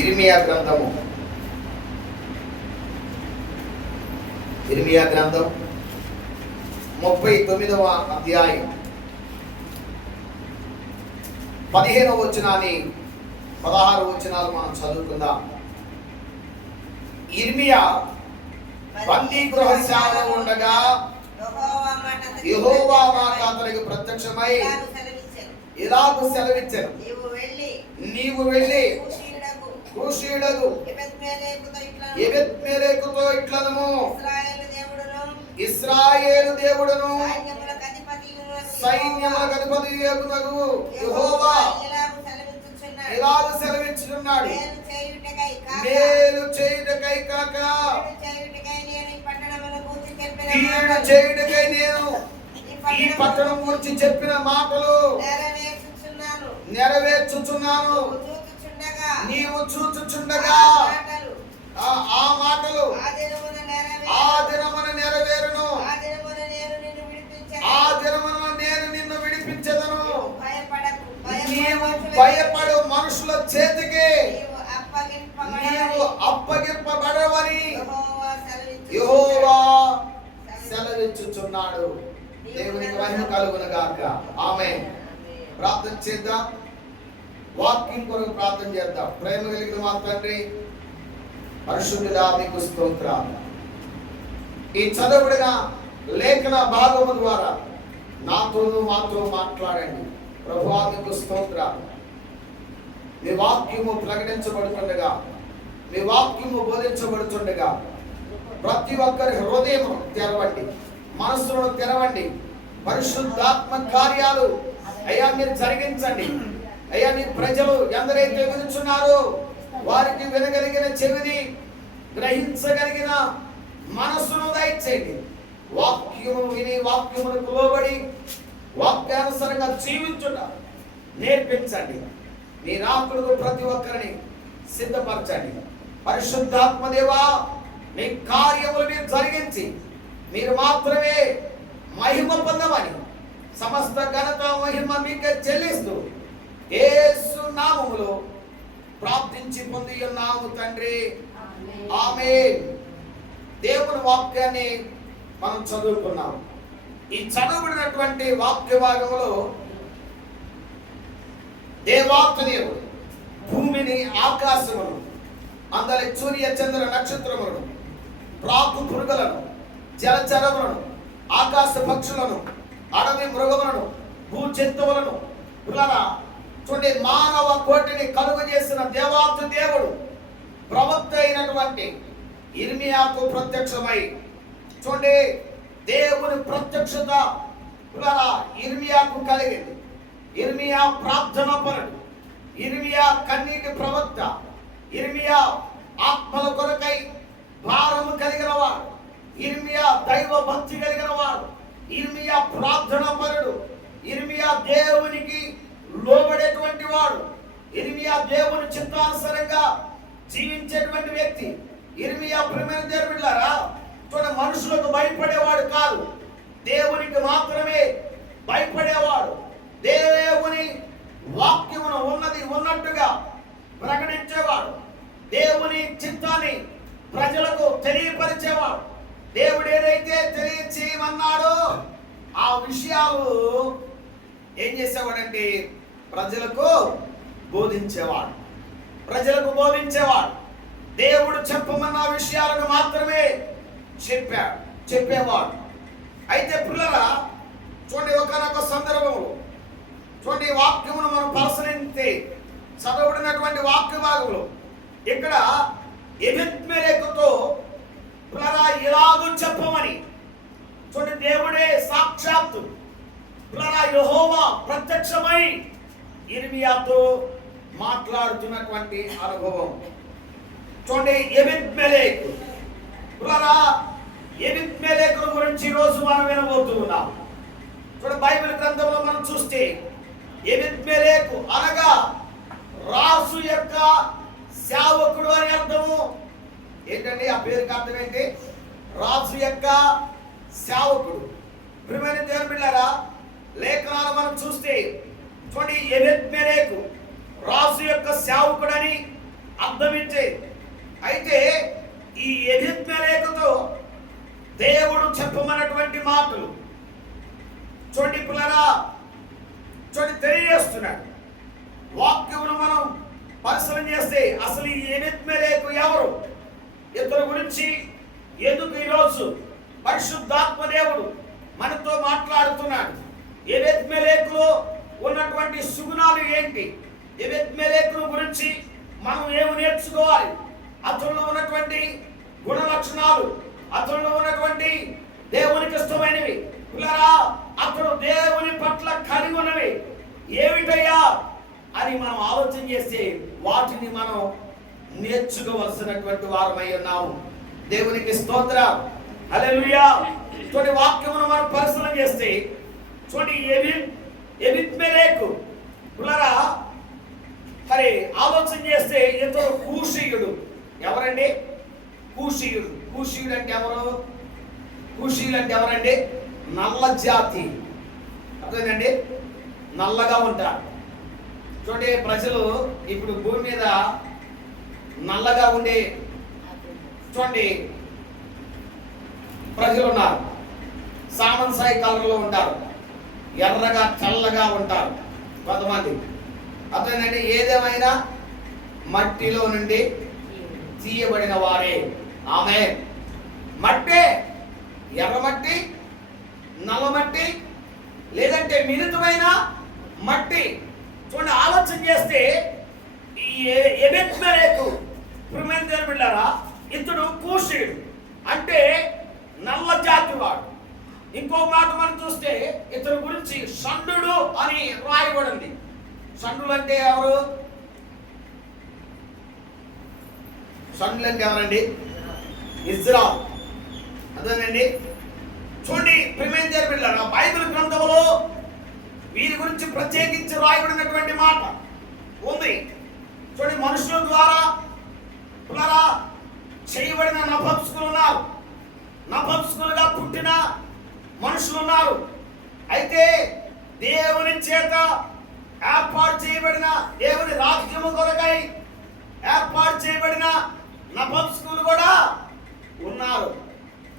ఇర్మియా గ్రంథము, ఇర్మియా గ్రంథం 39వ అధ్యాయం 15వ వచనాన్ని 16 వచనాలు మనం చదువుకుందాం. ఇర్మియా బందీ గృహశాలలో ఉండగా యెహోవా మాట అతనికి ప్రత్యక్షమై ఇలాగు సెలవిచ్చెను, నీవు వెళ్ళి కూషీయుడగు ఎబెద్మెలెకుతో ఇట్లనము, ఇశ్రాయేలు దేవుడును సైన్యములకు అధిపతియగు యెహోవా ఇలాగు సెలవిచ్చుచున్నాడు, మేలు చేయుటకై కాక కీడు చేయుటకై నేను ఈ పట్టణం గురించి చెప్పిన మాటలు నెరవేర్చుచున్నాను. నీవు చూచుచుండగా ఆ మాటలు ఆ దినమున నెరవేరును. ఆ దినమున నేను నిన్ను విడిపించెదను. నీవు భయపడు మనుషుల చేతికి నీవు అప్పగింపబడవని యెహోవా సెలవిచ్చుచున్నాడు. దేవునికి మహిమ కలుగును గాక. ఆమేన్. ప్రార్థన చేద్దాం. వాక్యం కొరకు ప్రార్థన చేద్దాం. ప్రేమ కలిగిన మా తండ్రి, పరిశుద్ధుడా మీకు స్తోత్రాలు. ఈ చదవబడిన లేఖన భాగము ద్వారా నాతోనూ మాతో మాట్లాడండి. ప్రభువా మీకు స్తోత్రాలు. మీ వాక్యము ప్రకటించబడుతుండగా, మీ వాక్యము బోధించబడుతుండగా ప్రతి ఒక్కరి హృదయం తెరవండి, మనస్సులను తెరవండి. పరిశుద్ధాత్మ కార్యాలు అయ్యా మీరు జరిగించండి. అయ్యా నీ ప్రజలు ఎందరైతే వినుచున్నారో వారికి వినగలిగిన చెవిని, గ్రహించగలిగిన మనస్సును దయచేయండి. వాక్యము విని వాక్యములకు లోబడి వాక్యానుసారంగా జీవించుట నేర్పించండి. మీ రాకులకు ప్రతి ఒక్కరిని సిద్ధపరచండి. పరిశుద్ధాత్మ దేవా, మీ కార్యములు మీరు జరిగించి మీరు మాత్రమే మహిమ పొందమని సమస్త ఘనత మహిమ మీకే చెల్లిస్తూ యేసు నామములో ప్రార్థించి పొంది ఉన్నాము తండ్రి. ఆమేన్. దేవుని వాక్యాన్ని మనం చదువుకున్నాం. ఈ చదవబడినటువంటి వాక్య భాగంలో దేవాత్మదేవుడు భూమిని, ఆకాశమును, అందరి సూర్య చంద్ర నక్షత్రములను, ప్రాకు పురుగులను, జలచరములను, ఆకాశ పక్షులను, అడవి మృగములను, భూ జంతువులను చూడండి, మానవ కోటిని కలుగు చేసిన దేవాతి దేవుడు ప్రవక్త అయినటువంటి ఇర్మియాకు ప్రత్యక్షమై చూడండి, దేవుని ప్రత్యక్షత ఇర్మియాకు కలిగింది. ఇర్మియా ప్రార్థన పరుడు, ఇర్మియా కన్నీటి ప్రవక్త, ఇర్మియా ఆత్మల కొరకై భారము కలిగిన వాడు, ఇర్మియా దైవ భక్తి కలిగిన వాడు, ఇర్మియా ప్రార్థన పరుడు, ఇర్మియా దేవునికి లోబడేటువంటి వాడు, ఇర్మియా దేవుని చిత్తానుసారంగా జీవించేటువంటి వ్యక్తి. ఇర్మియా ప్రియమైన దేవుని బిడ్డలారా, మనుషులకు భయపడేవాడు కాదు, దేవునికి మాత్రమే భయపడేవాడు. దేవుని వాక్యమును ఉన్నది ఉన్నట్టుగా ప్రకటించేవాడు, దేవుని చిత్తాన్ని ప్రజలకు తెలియపరిచేవాడు. దేవుడు ఏదైతే తెలియచేయమన్నాడో ఆ విషయాలు ఏం చేసేవాడంటే ప్రజలకు బోధించేవాడు. ప్రజలకు బోధించేవాడు. దేవుడు చెప్పమన్న విషయాలను మాత్రమే చెప్పేవాడు. అయితే పిల్లరా చూడండి, ఒకనొక సందర్భంలో చూడండి, వాక్యమును మనం పరిశీలిస్తే చదవబడినటువంటి వాక్య భాగంలో ఇక్కడ ఎబెద్మెలెకుతో పిల్లరా ఇలాగూ చెప్పమని చూడండి, దేవుడే సాక్షాత్తు పిల్లరా యెహోవా ప్రత్యక్షమై ఇర్మియాతో మాట్లాడుతున్నటువంటి అనుభవం చూడండి. ఎబెద్మెలెకు పిల్లరా, ఎబెద్మెలెకు గురించి రోజు మనం వినబోతున్నాం. చూడండి, బైబిల్ గ్రంథంలో మనం చూస్తే ఎబెద్మెలెకు అనగా రాజు యొక్క సేవకుడు అని అర్థము. ఏంటండి ఆ పేరుకి అర్థం ఏంటి? రాజు యొక్క సేవకుడు. ప్రియమైన దేవుని బిడ్డలారా, లేఖనాలు మనం చూస్తే చూడండి, ఎబెద్మెలెకు రాజు యొక్క సేవకుడని అర్థమిచ్చే. అయితే ఈ ఎబెద్మెలెకుతో దేవుడు చెప్పమన్నటువంటి మాటలు చూడండి పిల్లరా, చూడండి తెలియజేస్తున్నాడు. వాక్యమును మనం పరిశీలన చేస్తే అసలు ఈ ఎబెద్మెలెకు ఎవరు, ఇతని గురించి ఎందుకు ఈరోజు పరిశుద్ధాత్మ దేవుడు మనతో మాట్లాడుతున్నాడు? ఎబెద్మెలెకులో ఉన్నటువంటి సుగుణాలు ఏంటి? ఎబెద్మెలెకును గురించి మనం ఏమి నేర్చుకోవాలి? అతనిలో ఉన్నటువంటి గుణ లక్షణాలు, అతనిలో ఉన్నటువంటి దేవునికి ఇష్టమైనవి పిల్లరా, అతడు దేవుని పట్ల కలిగి ఉన్నవి ఏమిటయ్యా అని మనం ఆలోచన చేస్తే వాటిని మనం నేర్చుకోవలసినటువంటి వారమై ఉన్నాము. దేవునికి స్తోత్రం, హల్లెలూయా. చూడండి వాక్యమును మనం పరిశీలన చేస్తే చూడండి ఎబెద్మెలెకు పిల్లరా, మరి ఆలోచన చేస్తే ఇతడు కూషీయుడు. ఎవరండి కూషీయుడు? కూషీయుడు అంటే ఎవరు? కూషీయులు అంటే ఎవరండి? నల్ల జాతి. అర్థమైందండి? నల్లగా ఉంటారు. చూడండి ప్రజలు ఇప్పుడు భూమి మీద నల్లగా ఉండే చూడండి ప్రజలు ఉన్నారు. సామన్ సాయి కలర్లో ఉంటారు, ఎర్రగా తెల్లగా ఉంటారు కొంతమంది. అర్థమైందండి? ఏదేమైనా మట్టిలో నుండి తీయబడిన వారే. ఆమె మట్టే, ఎర్రమట్టి, నల్లమట్టి, లేదంటే మిలితమైన మట్టి. చూడండి ఆలోచన చేస్తే ఈ ఎబెద్మెలెకు బిడ్డారా, ఇతడు కూషీయుడు అంటే నల్ల జాతి వాడు. ఇంకో మాట మనం చూస్తే ఇతని గురించి షండు అని రాయబడింది. షండులు అంటే ఎవరు? షండులు అంటే ఎవరండి? ఇజ్రాయెల్. అదేనండి. చూడండి ప్రియమైన బిడ్డలారా, బైబిల్ గ్రంథంలో వీరి గురించి ప్రత్యేకించి రాయబడినటువంటి మాట ఉంది. చూడండి మనుషుల ద్వారా పిల్లరా చేయబడిన నపుంసకులు ఉన్నారు, నపుంసకులుగా పుట్టిన మనుషులు ఉన్నారు. అయితే దేవుని చేత ఏర్పాటు చేయబడిన, దేవుని రాజ్యము కొరకై ఏర్పాటు చేయబడిన నపుంసకులు కూడా ఉన్నారు.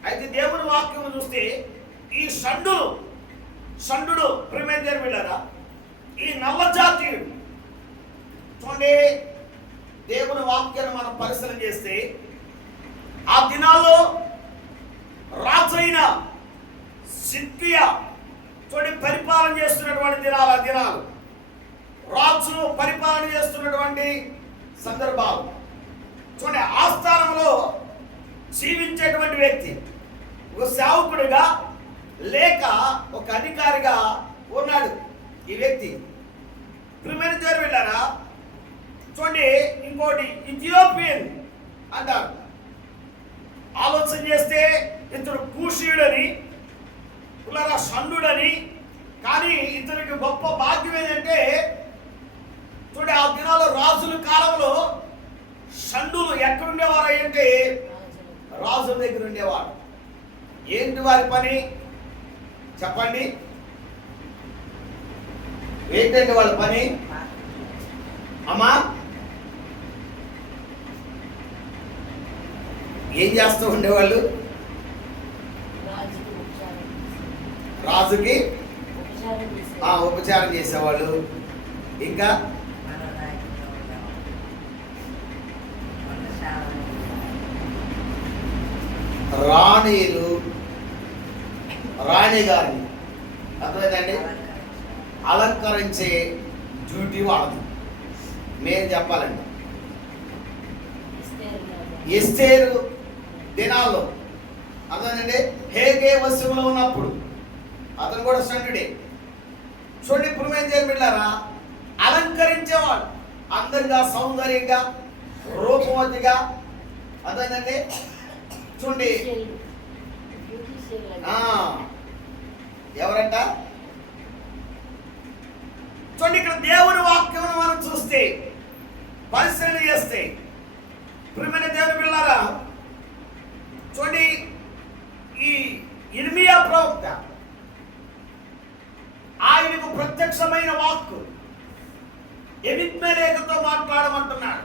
అయితే దేవుని వాక్యము చూస్తే ఈ షండు ప్రియమైన బిడ్డలారా, ఈ నల్ల జాతీయుడు చూడండి దేవుని వాక్యాన్ని మనం పరిశీలన చేస్తే ఆ దినాల్లో రాజైన సిద్కియా చూడండి పరిపాలన చేస్తున్నటువంటి దినాలు, రాజు పరిపాలన చేస్తున్నటువంటి సందర్భాలు. చూడండి ఆస్థానంలో జీవించేటువంటి వ్యక్తి ఒక సేవకుడిగా లేక ఒక అధికారిగా ఉన్నాడు ఈ వ్యక్తి. ప్రియమైన బిడ్డలారా, చూడండి ఇంకోటి ఇథియోపియన్ అంటారు. ఆలోచన చేస్తే ఇతడు కూషీయుడని, పిల్లరా షండుడని. కానీ ఇతనికి గొప్ప భాగ్యం ఏంటంటే చూడండి ఆ దినాల్లో రాజుల కాలంలో షండులు ఎక్కడుండేవారు అంటే రాజుల దగ్గర ఉండేవారు. ఏంటి వారి పని చెప్పండి? ఏంటండి వాళ్ళ పని? అమ్మా ఏం చేస్తూ ఉండేవాళ్ళు? రాజుకి ఉపచారం చేసేవాళ్ళు. ఇంకా రాణిలు, రాణి గారిని అర్థమైందండి అలంకరించే డ్యూటీ వాళ్ళది. మేము చెప్పాలండి ఎస్తేరు దినాల్లో అర్థమైందండి హేగే వశంలో ఉన్నప్పుడు అతను కూడా షండుడే. చూడండి ఇప్పుడు ఏం చేయబిడ్డారా, అలంకరించేవాడు అందంగా, సౌందర్యంగా, రూపవతిగా. అర్థమైందండి. చూడండి ఎవరంట? చూడండి ఇక్కడ దేవుని వాక్యం మనం చూస్తే పరిశీలన చేస్తే ప్రియమైన దేవుని పిల్లలారా, చూడండి ఈ ఇర్మియా ప్రవక్త ఆయనకు ప్రత్యక్షమైన వాక్కు ఎబెద్మెలెకుతో మాట్లాడమంటున్నాడు.